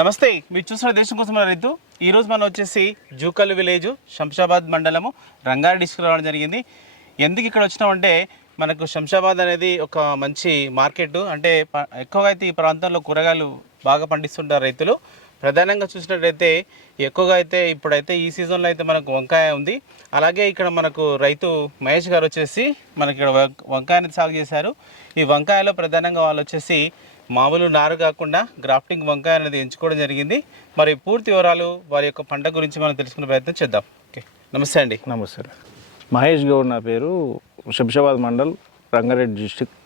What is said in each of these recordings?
నమస్తే, మీరు చూసిన దేశం కోసం రైతు. ఈరోజు మనం వచ్చేసి జూకల్ విలేజ్ శంషాబాద్ మండలము రంగారెడ్డి డిస్ట్రిక్ట్ రావడం జరిగింది. ఎందుకు ఇక్కడ వచ్చినామంటే మనకు శంషాబాద్ అనేది ఒక మంచి మార్కెట్. అంటే ఎక్కువగా అయితే ఈ ప్రాంతంలో కూరగాయలు బాగా పండిస్తుంటారు రైతులు. ప్రధానంగా చూసినట్టయితే ఎక్కువగా అయితే ఇప్పుడైతే ఈ సీజన్లో అయితే మనకు వంకాయ ఉంది. అలాగే ఇక్కడ మనకు రైతు మహేష్ గారు వచ్చేసి మనకి ఇక్కడ వంకాయ అనేది సాగు చేశారు. ఈ వంకాయలో ప్రధానంగా వాళ్ళు వచ్చేసి మామూలు నారు కాకుండా గ్రాఫ్టింగ్ వంకాయ అనేది ఎంచుకోవడం జరిగింది. మరి పూర్తి వివరాలు వారి యొక్క పంట గురించి మనం తెలుసుకునే ప్రయత్నం చేద్దాం. ఓకే, నమస్తే అండి. నమస్తే. మహేష్ గౌడ్ నా పేరు, Shamshabad mandal, Rangareddy district.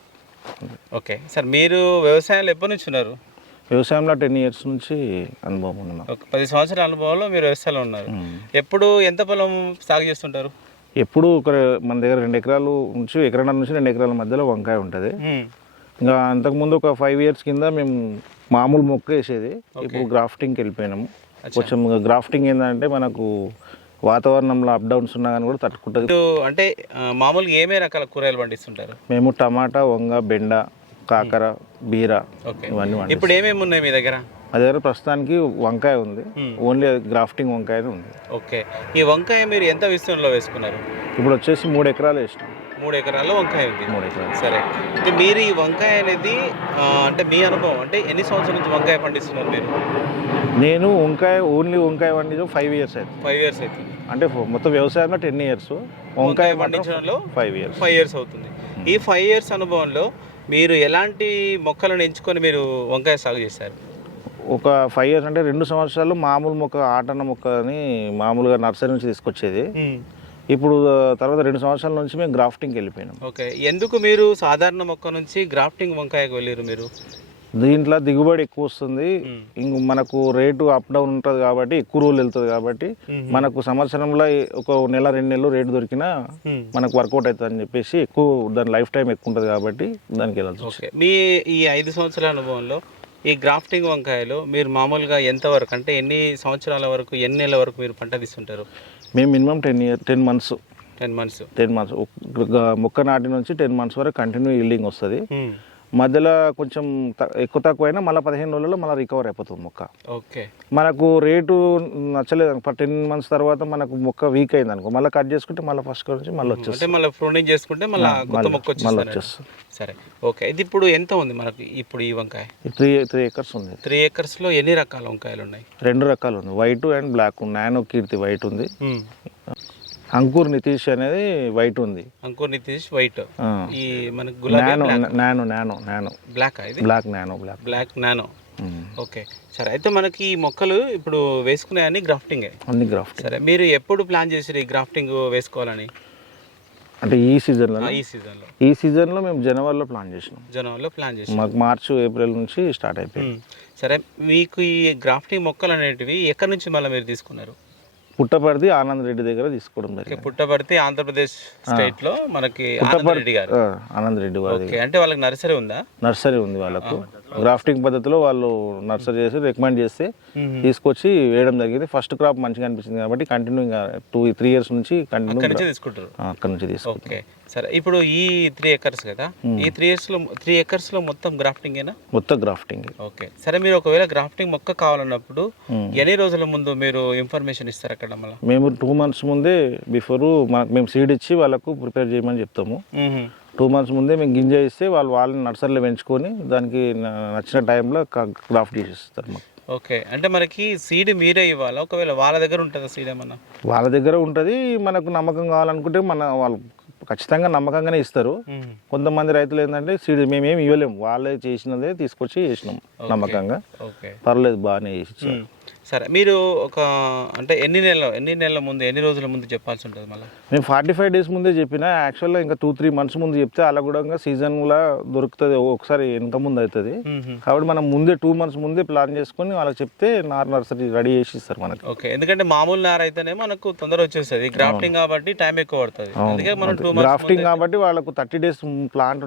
Okay sir, మీరు వ్యవసాయంలో ఎప్పటి నుంచి ఉన్నారు? వ్యవసాయంలో 10 years నుంచి అనుభవం ఉంది. ఒక 10 సంవత్సరాల అనుభవంలో మీరు వ్యవసాయంలో ఉన్నారు. ఎప్పుడు ఎంత పొలం సాగు చేస్తుంటారు? ఎప్పుడు మన దగ్గర 2 ఎకరాలు నుంచి ఎకరన్నర నుంచి 2 ఎకరాల మధ్యలో వంకాయ ఉంటుంది. ఇంకా అంతకుముందు ఒక 5 years కింద మేము మామూలు మొక్క వేసేది. ఇప్పుడు గ్రాఫ్టింగ్కి వెళ్ళిపోయినాము. కొంచెం గ్రాఫ్టింగ్ ఏంటంటే మనకు వాతావరణంలో అప్ డౌన్స్ ఉన్నా కానీ కూడా తట్టుకుంటుంది. అంటే మామూలుగా ఏమే రకాల కూరగాయలు పండిస్తుంటారు? మేము టమాటా, వంగ, బెండ, కాకర, బీర ఇవన్నీ. ఇప్పుడు ఏమేమి ఉన్నాయి మీ దగ్గర? మా దగ్గర ప్రస్తుతానికి వంకాయ ఉంది. ఓన్లీ గ్రాఫ్టింగ్ వంకాయ ఉంది. ఓకే, ఈ వంకాయ మీరు ఎంత విస్తీర్ణంలో వేసుకున్నారు? ఇప్పుడు వచ్చేసి 3 ఎకరాలు వేసినాం. 3 ఎకరాల్లో వంకాయ ఉంది. 3 ఎకరాలు. సరే, అంటే మీరు ఈ వంకాయ అనేది అంటే మీ అనుభవం అంటే ఎన్ని సంవత్సరాల నుంచి వంకాయ పండిస్తున్నారు మీరు? నేను ఓన్లీ వంకాయ పండించడం 5 years అవుతుంది. 5 years అవుతుంది. అంటే మొత్తం వ్యవసాయంలో 10 years, వంకాయ పండించడంలో 5 years అవుతుంది. ఈ 5 years అనుభవంలో మీరు ఎలాంటి మొక్కలను ఎంచుకొని మీరు వంకాయ సాగు చేశారు? ఒక 5 years అంటే 2 సంవత్సరాలు మామూలు మొక్క, ఆటన్న మొక్కని మామూలుగా నర్సరీ నుంచి తీసుకొచ్చేది. ఇప్పుడు తర్వాత 2 సంవత్సరాల నుంచి మేము గ్రాఫ్టింగ్కి వెళ్ళిపోయినాం. ఓకే, ఎందుకు మీరు సాధారణ మొక్క నుంచి గ్రాఫ్టింగ్ వంకాయకు వెళ్ళారు మీరు? దీంట్లో దిగుబడి ఎక్కువ వస్తుంది. ఇంక మనకు రేటు అప్ డౌన్ ఉంటుంది కాబట్టి ఎక్కువ రోజులు వెళ్తుంది కాబట్టి మనకు సంవత్సరంలో ఒక నెల 2 నెలలు రేటు దొరికినా మనకు వర్కౌట్ అవుతుంది అని చెప్పేసి ఎక్కువ దాని లైఫ్ టైం ఎక్కువ ఉంటుంది కాబట్టి దానికి వెళ్ళాల్సి వస్తుంది. మీ ఈ 5 సంవత్సరాల అనుభవంలో ఈ గ్రాఫ్టింగ్ వంకాయలో మీరు మామూలుగా ఎంతవరకు అంటే ఎన్ని సంవత్సరాల వరకు, ఎన్ని నెలల వరకు మీరు పంట తీస్తుంటారు? మేము మినిమం 10 months. 10 months మొక్క నాటి నుంచి 10 months వరకు కంటిన్యూ ఈల్డింగ్ వస్తుంది. మధ్యలో కొంచెం ఎక్కువ తక్కువ అయినా మళ్ళీ 15 రోజుల్లో మళ్ళీ రికవర్ అయిపోతుంది మొక్క. ఓకే, మనకు రేటు నచ్చలేదు 10 months తర్వాత మనకు మొక్క వీక్ అయింది అనుకో, మళ్ళీ కట్ చేసుకుంటే మళ్ళీ ఫస్ట్ నుంచి మళ్ళీ వచ్చేస్తుంది. మళ్ళీ ప్రూనింగ్ చేసుకుంటే మళ్ళీ మొక్క వచ్చేస్తుంది. సరే, ఓకే, ఇది ఇప్పుడు ఎంత ఉంది మనకి ఇప్పుడు ఈ వంకాయ? 3 acres ఉంది. 3 acresలో ఎన్ని రకాల వంకాయలు ఉన్నాయి? 2 రకాలు ఉంది, white and black. Nano Keerthi white ఉంది, అంకుర్ నితీష్ అనేది వైట్ ఉంది. అంకుర్ నితీష్ వైట్. ఈ మనకు నానో బ్లాక్, ఇది బ్లాక్ నానో. ఓకే, సరే, అయితే మనకి ఈ మొక్కలు ఇప్పుడు వేసుకునే అన్ని గ్రాఫ్టింగ్. సరే, మీరు ఎప్పుడు ప్లాన్ చేసారు ఈ గ్రాఫ్టింగ్ వేసుకోవాలని? అంటే ఈ సీజన్లో మేము జనవరిలో ప్లాన్ చేసినాం. మాకు మార్చ్, ఏప్రిల్ నుంచి స్టార్ట్ అయిపోయింది. సరే, మీకు ఈ గ్రాఫ్టింగ్ మొక్కలు అనేటివి ఎక్కడి నుంచి మళ్ళీ మీరు తీసుకున్నారు? పుట్టపర్తి ఆనంద్ రెడ్డి దగ్గర తీసుకోవడం జరిగింది. పుట్టపర్తి ఆంధ్రప్రదేశ్ స్టేట్ లో మనకి ఆనంద్ రెడ్డి వారి. అంటే వాళ్ళకి నర్సరీ ఉందా? నర్సరీ ఉంది వాళ్ళకు. గ్రాఫ్టింగ్ పద్ధతిలో వాళ్ళు నర్సరీ చేసి రికమెండ్ చేస్తే తీసుకొచ్చి వేయడం జరిగింది. ఫస్ట్ క్రాప్ మంచిగా అనిపించింది కాబట్టి కంటిన్యూ 2-3 years నుంచి కంటిన్యూ తీసుకుంటారు. అక్కడ నుంచి తీసుకుంటారు. సరే, ఇప్పుడు ఈ 3 acres కదా, ఈ 3 acres లో మొత్తం గ్రాఫ్టింగ్ ఏనా? మొత్తం గ్రాఫ్టింగ్. ఓకే, సరే, మీరు ఒకవేళ గ్రాఫ్టింగ్ మొక్క కావాలన్నప్పుడు ఎన్ని రోజుల ముందు మీరు ఇన్ఫర్మేషన్ ఇస్తారు అక్కడ? మళ్ళీ మేము 2 months ముందే బిఫోర్ మేము సీడ్ ఇచ్చి వాళ్ళకు ప్రిపేర్ చేయమని చెప్తాము. 2 months ముందే మేము గింజ ఇస్తే వాళ్ళని నర్సరీలో పెంచుకొని దానికి నచ్చిన టైంలో గ్రాఫ్ట్ చేసిస్తారు మాకు. ఓకే, అంటే మనకి సీడ్ మీరే ఇవ్వాలా? ఒకవేళ వాళ్ళ దగ్గర ఉంటుందా సీడ్ ఏమన్నా? వాళ్ళ దగ్గర ఉంటుంది. మనకు నమ్మకం కావాలనుకుంటే వాళ్ళు ఖచ్చితంగా నమ్మకంగానే ఇస్తారు. కొంతమంది రైతులు ఏంటంటే సీడ్ మేమేమి ఇవ్వలేము, వాళ్ళే చేసినదే తీసుకొచ్చి చేసినాం నమ్మకంగా. పర్లేదు, బాగానే చేసి. సరే, మీరు ఒక అంటే ఎన్ని నెలల ముందు, ఎన్ని రోజుల ముందు చెప్పాల్సి ఉంటుంది? మళ్ళీ మేము 45 days ముందే చెప్పిన. యాక్చువల్గా ఇంకా 2-3 months ముందు చెప్తే అలా కూడా సీజన్లో దొరుకుతుంది, ఒకసారి వెనక ముందు అవుతుంది. కాబట్టి మనం ముందే 2 months ముందే ప్లాన్ చేసుకొని వాళ్ళకి చెప్తే నర్సరీ రెడీ చేసి ఇస్తారు మనకి. ఓకే, ఎందుకంటే మామూలు నార అయితేనే మనకు తొందర వచ్చేస్తుంది, గ్రాఫ్టింగ్ కాబట్టి టైం ఎక్కువ పడుతుంది. అందుకే మనం 2 months గ్రాఫ్టింగ్ కాబట్టి వాళ్ళకు 30 days ప్లాంట్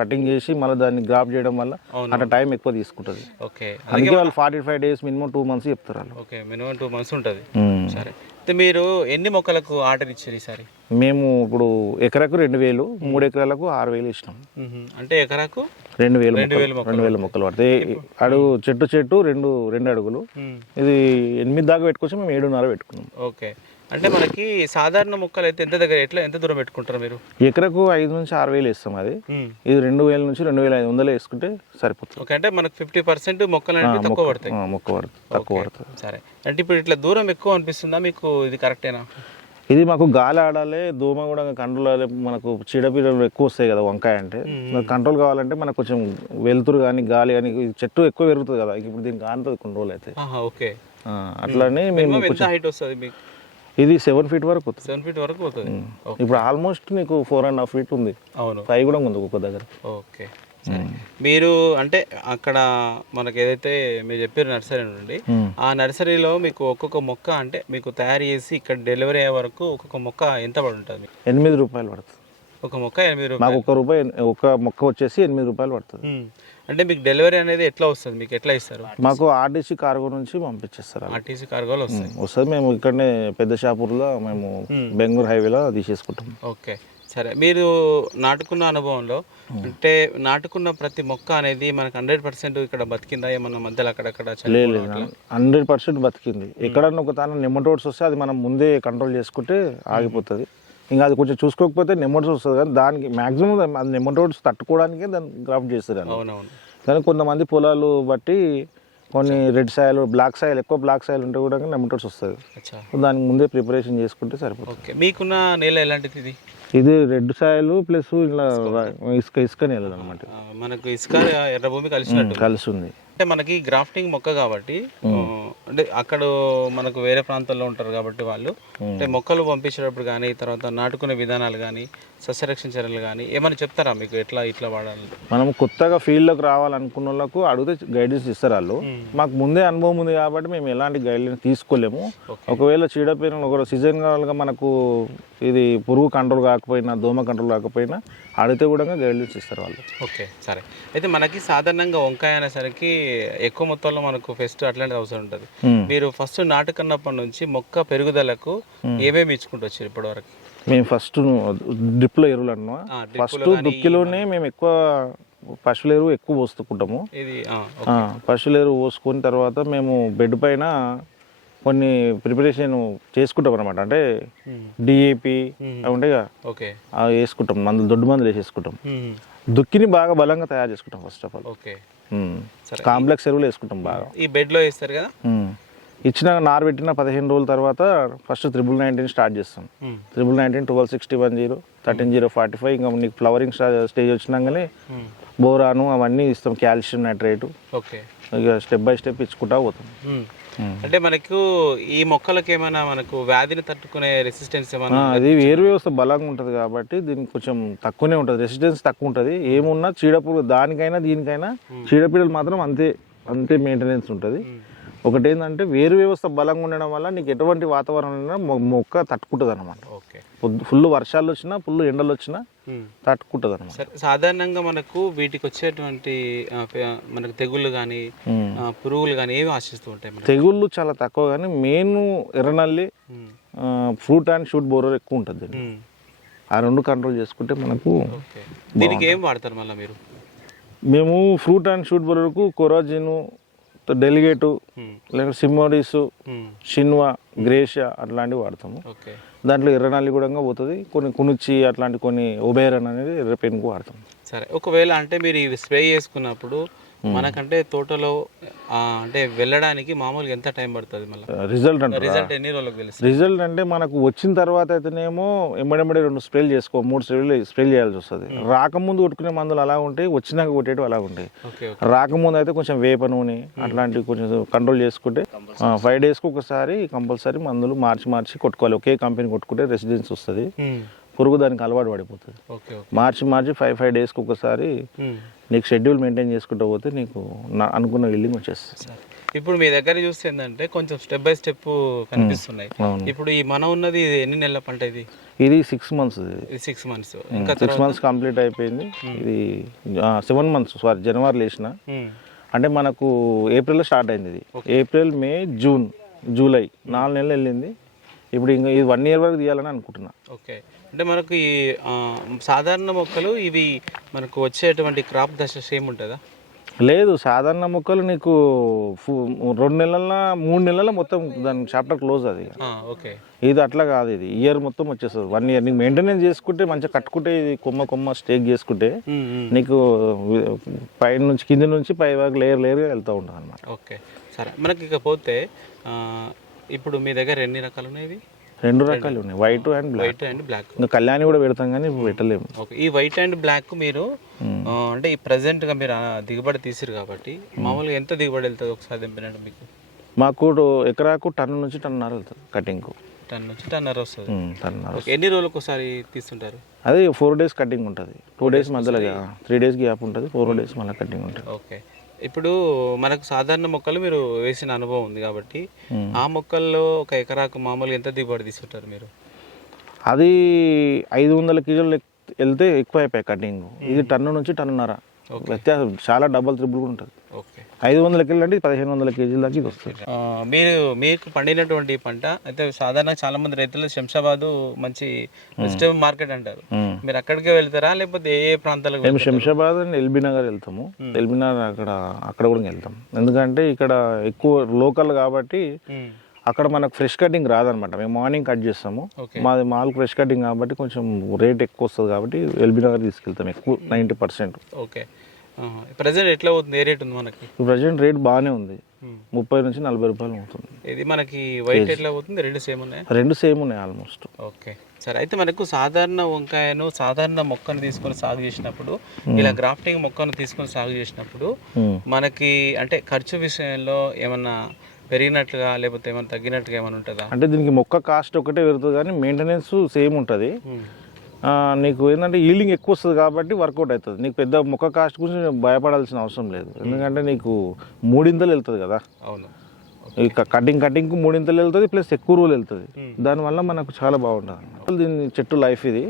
కటింగ్ చేసి మళ్ళీ దాన్ని గ్రాఫ్ట్ చేయడం వల్ల అట్లా టైం ఎక్కువ తీసుకుంటుంది. ఓకే, అందుకే వాళ్ళు 45 days మినిమం 2 months చెప్తారు వాళ్ళు. ఓకే, మినిమం 2 months ఉంటుంది. సరే, అయితే మీరు ఎన్ని మొక్కలకు ఆర్డర్ ఇచ్చారు ఈసారి? మేము ఇప్పుడు ఎకరాకు 2000, 3 ఎకరాలకు 6000 ఇచ్చినాం. అంటే ఎకరాకు 2000 మొక్కలు పడతాయి. అడుగు చెట్టు 2 అడుగులు. ఇది 8 దాకా పెట్టుకోవచ్చు, మేము 7.5 పెట్టుకున్నాం. ఓకే, అంటే మనకి సాధారణ మొక్కలు అయితే ఎంత దూరం పెట్టుకుంటారు మీరు? ఎకరకు 5 నుంచి 6000 ఇస్తాం. అది ఇది 2000 నుంచి 2500 వేసుకుంటే సరిపోతుంది. ఓకే, అంటే మనకు 50% మొక్కలు అనేవి తక్కువ పడతాయి. తక్కువ పడుతుంది. సరే, అంటే ఇప్పుడు ఇట్లా దూరం ఎక్కువ అనిపిస్తుందా మీకు? ఇది కరెక్టేనా? ఇది మాకు గాలి ఆడాలి, దోమ కూడా కంట్రోల్ అవ్వాలి. మనకు చీడపీడలు ఎక్కువ వస్తాయి కదా వంకాయ అంటే. కంట్రోల్ కావాలంటే మనకు కొంచెం వెలుతురు కానీ గాలి కానీ, చెట్టు ఎక్కువ పెరుగుతుంది కదా, ఇప్పుడు దీనికి ఆనుతుంది కొన్ని రోజులు అయితే. ఓకే, అట్లనే మేము ఎంత హైట్ వస్తుంది మీకు? ఇది 7 feet వరకు వస్తుంది. 7 feet వరకు పోతుంది. ఇప్పుడు ఆల్మోస్ట్ నీకు 4.5 feet ఉంది. అవును, 5 కూడా ఉంది ఒక్కొక్క దగ్గర. ఓకే, సరే. మీరు అంటే అక్కడ మనకి ఏదైతే మీరు చెప్పారు నర్సరీ నుండి, ఆ నర్సరీలో మీకు ఒక్కొక్క మొక్క అంటే మీకు తయారు చేసి ఇక్కడ డెలివరీ అయ్యే వరకు ఒక్కొక్క మొక్క ఎంత పడి ఉంటుంది? 8 రూపాయలు పడుతుంది. ఒక మొక్క 8 రూపాయలు. మాకు ఒక మొక్క వచ్చేసి 8 రూపాయలు పడుతుంది. అంటే మీకు డెలివరీ అనేది ఎట్లా వస్తుంది? మీకు ఎట్లా ఇస్తారు? మాకు ఆర్టీసీ కార్గో నుంచి పంపించేస్తారు. ఆర్టీసీ కార్గోలో వస్తుంది. మేము ఇక్కడనే పెద్ద షాపూర్లో మేము బెంగళూరు హైవేలో తీసేసుకుంటాం. ఓకే, సరే. మీరు నాటుకున్న అనుభవంలో అంటే నాటుకున్న ప్రతి మొక్క అనేది మనకు 100% ఇక్కడ బతికిందా? ఏమన్నా మధ్యలో అక్కడక్కడ? లేదు, 100% బతికింది. ఎక్కడన్నా ఒక తాను నెమటోడ్స్ వస్తే అది మనం ముందే కంట్రోల్ చేసుకుంటే ఆగిపోతుంది. ఇంకా అది కొంచెం చూసుకోకపోతే నెమటోడ్స్ వస్తుంది, కానీ దానికి మ్యాక్సిమం అది నెమటోడ్స్ తట్టుకోవడానికే దాన్ని గ్రాఫ్ట్ చేస్తారు. అవునవును. కానీ కొంతమంది పొలాలు బట్టి కొన్ని రెడ్ సాయిల్, బ్లాక్ సాయిల్, ఎక్కువ బ్లాక్ సాయిల్ ఉంటే కూడా నెమటోడ్స్ వస్తుంది. దానికి ముందే ప్రిపరేషన్ చేసుకుంటే సరిపోతుంది. ఓకే, మీకున్న నేల ఎలాంటిది? ఇది రెడ్ సాయిల్ ప్లస్ ఇలా ఇసుక నేల అనమాట. మనకు ఇసుక ఎర్ర భూమి కలిసి ఉంది. అంటే మనకి గ్రాఫ్టింగ్ మొక్క కాబట్టి, అంటే అక్కడ మనకు వేరే ప్రాంతాల్లో ఉంటారు కాబట్టి వాళ్ళు అంటే మొక్కలు పంపించేటప్పుడు కానీ, తర్వాత నాటుకునే విధానాలు కానీ, సస్యరక్షణ చర్యలు కానీ ఏమైనా చెప్తారా మీకు? ఇట్లా వాడాలి? మనం కొత్తగా ఫీల్డ్లోకి రావాలనుకున్న వాళ్ళకు అడిగితే గైడెన్స్ ఇస్తారు వాళ్ళు. మాకు ముందే అనుభవం ఉంది కాబట్టి మేము ఎలాంటి గైడ్లైన్స్ తీసుకోలేము. ఒకవేళ చీడపీడలు ఒక సీజన్ కావాలిగా మనకు ఇది పురుగు కంట్రోల్ కాకపోయినా, దోమ కంట్రోల్ కాకపోయినా అడిగితే కూడా గైడ్లైన్స్ ఇస్తారు వాళ్ళు. ఓకే, సరే. అయితే మనకి సాధారణంగా వంకాయ అనేసరికి ఎక్కువ మొత్తంలో మనకు ఫెస్ట్ అట్లాంటిది అవసరం ఉంటుంది. మీరు ఫస్ట్ నాటుకున్నప్పటి నుంచి మొక్క పెరుగుదలకు ఏమేమి ఇచ్చుకుంటూ వచ్చారు ఇప్పటి వరకు? మేము ఫస్ట్ డ్రిప్లో ఎరువులు అన్నా. ఫస్ట్ దుక్కిలోనే మేము ఎక్కువ పశువుల ఎరువు ఎక్కువ పోసుకుంటాము. పశువుల ఎరువు పోసుకున్న తర్వాత మేము బెడ్ పైన కొన్ని ప్రిపరేషన్ చేసుకుంటాం అనమాట. అంటే డిఏపి అవి ఉంటాయి కదా, అవి వేసుకుంటాం. మందులు, దొడ్డు మందులు వేసేసుకుంటాం. దుక్కిని బాగా బలంగా తయారు చేసుకుంటాం ఫస్ట్ ఆఫ్ ఆల్. కాంప్లెక్స్ ఎరువులు వేసుకుంటాం బాగా. ఈ బెడ్లో వేస్తారు కదా. ఇచ్చిన నారు పెట్టిన 15 రోజుల తర్వాత ఫస్ట్ 1919 స్టార్ట్ చేస్తాం. 1919, 1260, 13-045. ఇంకా నీకు ఫ్లవరింగ్ స్టేజ్ వచ్చినాకనే బోరాను అవన్నీ ఇస్తాం, కాల్షియం నైట్రేటు. ఇక స్టెప్ బై స్టెప్ ఇచ్చుకుంటా పోతాం. అంటే మనకు ఈ మొక్కలకి ఏమైనా మనకు వ్యాధిని తట్టుకునే రెసిస్టెన్స్ ఏమైనా? అది వేరు వ్యవస్థ బలంగా ఉంటుంది కాబట్టి దీనికి కొంచెం తక్కువనే ఉంటుంది, రెసిస్టెన్స్ తక్కువ ఉంటుంది. ఏమున్నా చీడపురుగు దానికైనా దీనికైనా చీడపీడలు మాత్రం అంతే మెయింటెనెన్స్ ఉంటుంది. ఒకటి ఏంటంటే వేరు వ్యవస్థ బలంగా ఉండడం వల్ల నీకు ఎటువంటి వాతావరణం మొక్క తట్టుకుంటుంది అనమాట. ఫుల్ వర్షాలు వచ్చినా, ఫుల్ ఎండలు వచ్చినా తట్టుకుంటుంది అనమాట. సాధారణంగా మనకు వీటికి వచ్చేటువంటి మనకు తెగుళ్ళు కానీ, పురుగులు కానీ ఏమి ఆశిస్తూ ఉంటాయి? తెగుళ్ళు చాలా తక్కువ, కానీ మెయిన్ ఎర్రనల్లి, ఫ్రూట్ అండ్ షూట్ బోరర్ ఎక్కువ ఉంటుంది. ఆ రెండు కంట్రోల్ చేసుకుంటే మనకు. దీనికి ఏం వాడతారు మళ్ళీ మీరు? మేము ఫ్రూట్ అండ్ షూట్ బోరర్కు కొరాజిన్, డెలిగేటు, లేకపోతే సిమోడిస్, షిన్వా, గ్రేషియా అట్లాంటివి వాడతాము. దాంట్లో ఎర్రనల్లి కూడా పోతుంది. కొన్ని కునుచి అట్లాంటి కొన్ని ఒబేరన్ అనేది ఎర్ర పెన్కు వాడతాం. సరే, ఒకవేళ అంటే మీరు ఇవి స్ప్రే చేసుకున్నప్పుడు మనకంటే తోటలో అంటే వెళ్ళడానికి మామూలుగా ఎంత టైం పడుతుంది? మళ్ళీ రిజల్ట్ ఎన్ని రోజులకు తెలుస్తుంది? రిజల్ట్ అంటే మనకు వచ్చిన తర్వాత అయితేనేమో ఎమ్మడెమ్మడే 2 స్ప్రేలు చేసుకో, 3 స్ప్రేలు చేయాల్సి వస్తుంది. రాకముందు కొట్టుకునే మందులు అలా ఉంటాయి, వచ్చినాక కొట్టేవి అలా ఉంటాయి. రాకముందు అయితే కొంచెం వేప నూనె అట్లాంటివి కొంచెం కంట్రోల్ చేసుకుంటే 5 daysకి ఒకసారి కంపల్సరీ మందులు మార్చి కొట్టుకోవాలి. ఒకే కంపెనీ కొట్టుకుంటే రెసిడెన్స్ వస్తుంది. పురుగు దానికి అలవాటు పడిపోతుంది. మార్చి 5 daysకి ఒకసారి నీకు షెడ్యూల్ మెయింటైన్ చేసుకుంటూ పోతే నీకు అనుకున్న విల్లింగ్ వచ్చేస్తుంది. ఇప్పుడు మీ దగ్గర చూస్తే ఏంటంటే కొంచెం స్టెప్ బై స్టెప్ కనిపిస్తున్నాయి. ఇప్పుడు ఈ మనం ఉన్నది ఎన్ని నెలల పంట? ఇది 6 months. 6 months. ఇంకా 6 months కంప్లీట్ అయిపోయింది. ఇది 7 months. జనవరిలో వేసిన అంటే మనకు ఏప్రిల్లో స్టార్ట్ అయింది ఇది. ఏప్రిల్, మే, జూన్, జూలై 4 నెలలు వెళ్ళింది. ఇప్పుడు ఇంకా ఇది 1 ఇయర్ వరకు తీయాలని అనుకుంటున్నా. ఓకే, అంటే మనకు ఈ సాధారణ మొక్కలు ఇవి మనకు వచ్చేటువంటి క్రాప్ దశ సేమ్ ఉంటుందా? లేదు, సాధారణ మొక్కలు నీకు 2 నెలల 3 నెలల మొత్తం దాని చాప్టర్ క్లోజ్ అది. ఓకే, ఇది అట్లా కాదు, ఇది ఇయర్ మొత్తం వచ్చేస్తుంది. 1 ఇయర్ నీకు మెయింటెనెన్స్ చేసుకుంటే మంచిగా కట్టుకుంటే ఇది కొమ్మ స్టేక్ చేసుకుంటే నీకు పై నుంచి కింద నుంచి పై వరకు లేయర్గా వెళ్తూ ఉంటుంది అన్నమాట. ఓకే, సరే. మనకి ఇకపోతే ఇప్పుడు మీ దగ్గర ఎన్ని రకాలు ఉన్నాయి? 2 రకాలు ఉన్నాయి, వైట్ అండ్ బ్లాక్. ఇంకా కళ్యాణి కూడా పెడతాం కానీ ఇప్పుడు పెట్టలేము. ఓకే, ఈ వైట్ అండ్ బ్లాక్ మీరు అంటే ఈ ప్రజెంట్గా మీరు దిగుబడి తీసిరు కాబట్టి మామూలుగా ఎంత దిగుబడి వెళ్తుంది ఒకసారి దింపినట్టు మీకు? మాకు ఎకరాకు టన్ను నుంచి టన్నున్నర వెళ్తుంది కటింగ్కు. టన్ నుంచి టన్నర వస్తుంది. టన్నున్నర. ఎన్ని రోజులకు ఒకసారి తీస్తుంటారు? అది 4 days కటింగ్ ఉంటుంది. 2 days మధ్యలో 3 days గ్యాప్ ఉంటుంది. 4 days మళ్ళీ కటింగ్ ఉంటుంది. ఓకే, ఇప్పుడు మనకు సాధారణ మొక్కలు మీరు వేసిన అనుభవం ఉంది కాబట్టి ఆ మొక్కల్లో ఒక ఎకరాకు మామూలుగా ఎంత దిగుబడి తీసుకుంటారు మీరు? అది 500 kg వెళ్తే ఎక్కువ అయిపోయాయి కటింగ్. ఇది టన్ను నుంచి టన్నున్నర వ్యత్యాసం, చాలా డబల్ త్రిబుల్ కూడా ఉంటుంది. ఓకే, 500 kg అంటే 1500 kg దాకా ఇది వస్తుంది. మీకు పండినటువంటి పంట అయితే సాధారణంగా చాలా మంది రైతులు శంషాబాద్ మంచి వెజిటేబుల్ మార్కెట్ అంటారు, మీరు అక్కడికే వెళ్తారా లేకపోతే ఏ ప్రాంతాలకు? మేము శంషాబాద్ అండ్ ఎల్బీ నగర్ వెళ్తాము. ఎల్బీ నగర్ అక్కడ కూడా వెళ్తాం, ఎందుకంటే ఇక్కడ ఎక్కువ లోకల్ కాబట్టి అక్కడ మనకు ఫ్రెష్ కటింగ్ రాదనమాట. మేము మార్నింగ్ కట్ చేస్తాము, మాది మాల్ ఫ్రెష్ కటింగ్ కాబట్టి కొంచెం రేట్ ఎక్కువ వస్తుంది కాబట్టి ఎల్బీ నగర్ తీసుకెళ్తాం ఎక్కువ 90%. ఓకే, ప్రజెంట్ ఎట్లా అవుతుంది? ఏ రేట్ ఉంది మనకి? ప్రజెంట్ రేట్ బాగానే ఉంది, 30 నుంచి 40 రూపాయలు అవుతుంది. ఇది మనకి వైట్ ఎట్లా అవుతుంది? 2 సేమ్ ఉన్నాయి? 2 సేమ్ ఉన్నాయి ఆల్మోస్ట్. ఓకే, సరే. అయితే మనకు సాధారణ వంకాయను సాధారణ మొక్కను తీసుకొని సాగు చేసినప్పుడు ఇలా గ్రాఫ్టింగ్ మొక్కను తీసుకొని సాగు చేసినప్పుడు మనకి అంటే ఖర్చు విషయంలో ఏమన్నా పెరిగినట్లుగా లేకపోతే ఏమైనా తగ్గినట్టుగా ఏమైనా ఉంటుందా? అంటే దీనికి మొక్క కాస్ట్ ఒకటే పెరుగుతుంది కానీ మెయింటెనెన్స్ సేమ్ ఉంటుంది. నీకు ఏంటంటే ఈల్డింగ్ ఎక్కువ వస్తుంది కాబట్టి వర్కౌట్ అవుతుంది. నీకు పెద్ద మొక్క కాస్ట్ గురించి భయపడాల్సిన అవసరం లేదు, ఎందుకంటే నీకు 3 ఇంతలు వెళ్తుంది కదా. అవును, ఇక కటింగ్కు 3 ఇంతలు వెళ్తుంది, ప్లస్ ఎక్కువ రోజులు వెళ్తుంది. దానివల్ల మనకు చాలా బాగుంటుంది. దీని చెట్టు లైఫ్ ఇది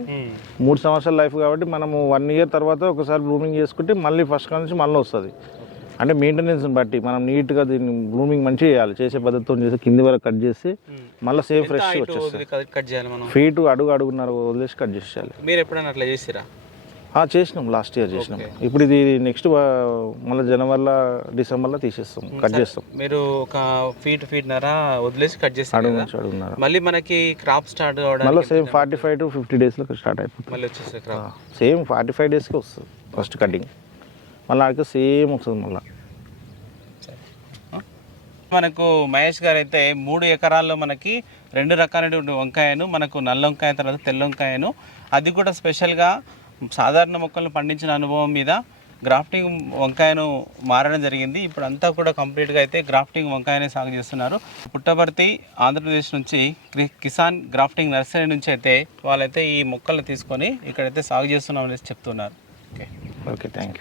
3 సంవత్సరాల లైఫ్ కాబట్టి మనము 1 ఇయర్ తర్వాత ఒకసారి బ్లూమింగ్ చేసుకుంటే మళ్ళీ ఫస్ట్ నుంచి మళ్ళీ వస్తుంది. అంటే మెయింటెనెన్స్ని బట్టి మనం నీట్గా దీన్ని బ్లూమింగ్ మంచిగా చేయాలి, చేసే పద్ధతితో చేసి కింది వరకు కట్ చేసి మళ్ళీ సేఫ్ ఫ్రెష్ వచ్చేస్తుంది. ఫీట్ అడుగున్నర వదిలేసి కట్ చేసేయాలి. మీరు ఎప్పుడైనా అట్లా చేసిరా? చేసినాం, లాస్ట్ ఇయర్ చేసినాం. ఇప్పుడు ఇది నెక్స్ట్ మళ్ళీ జనవరిలో డిసెంబర్లో తీసేస్తాం, కట్ చేస్తాం. మీరు ఒక ఫీట్ నర వదిలేసి కట్ చేస్తారు, అడుగున్నర. మళ్ళీ మనకి క్రాప్ స్టార్ట్ కావడం మళ్ళీ సేమ్ 45 to 50 daysలో స్టార్ట్ అయిపోతుంది. మళ్ళీ వచ్చేసి సేమ్ 45 daysకి వస్తుంది ఫస్ట్ కటింగ్, మళ్ళీ ఆడికి సేమ్ వస్తుంది. మళ్ళీ మనకు మహేష్ గారు అయితే 3 ఎకరాల్లో మనకి 2 రకాలైనటువంటి వంకాయను, మనకు నల్ల వంకాయ తర్వాత తెల్ల వంకాయను, అది కూడా స్పెషల్గా సాధారణ మొక్కలను పండించిన అనుభవం మీద గ్రాఫ్టింగ్ వంకాయను మారడం జరిగింది. ఇప్పుడు అంతా కూడా కంప్లీట్గా అయితే గ్రాఫ్టింగ్ వంకాయనే సాగు చేస్తున్నారు. పుట్టపర్తి ఆంధ్రప్రదేశ్ నుంచి కిసాన్ గ్రాఫ్టింగ్ నర్సరీ నుంచి అయితే వాళ్ళైతే ఈ మొక్కలను తీసుకొని ఇక్కడైతే సాగు చేస్తున్నామనేసి చెప్తున్నారు. Okay, thank you.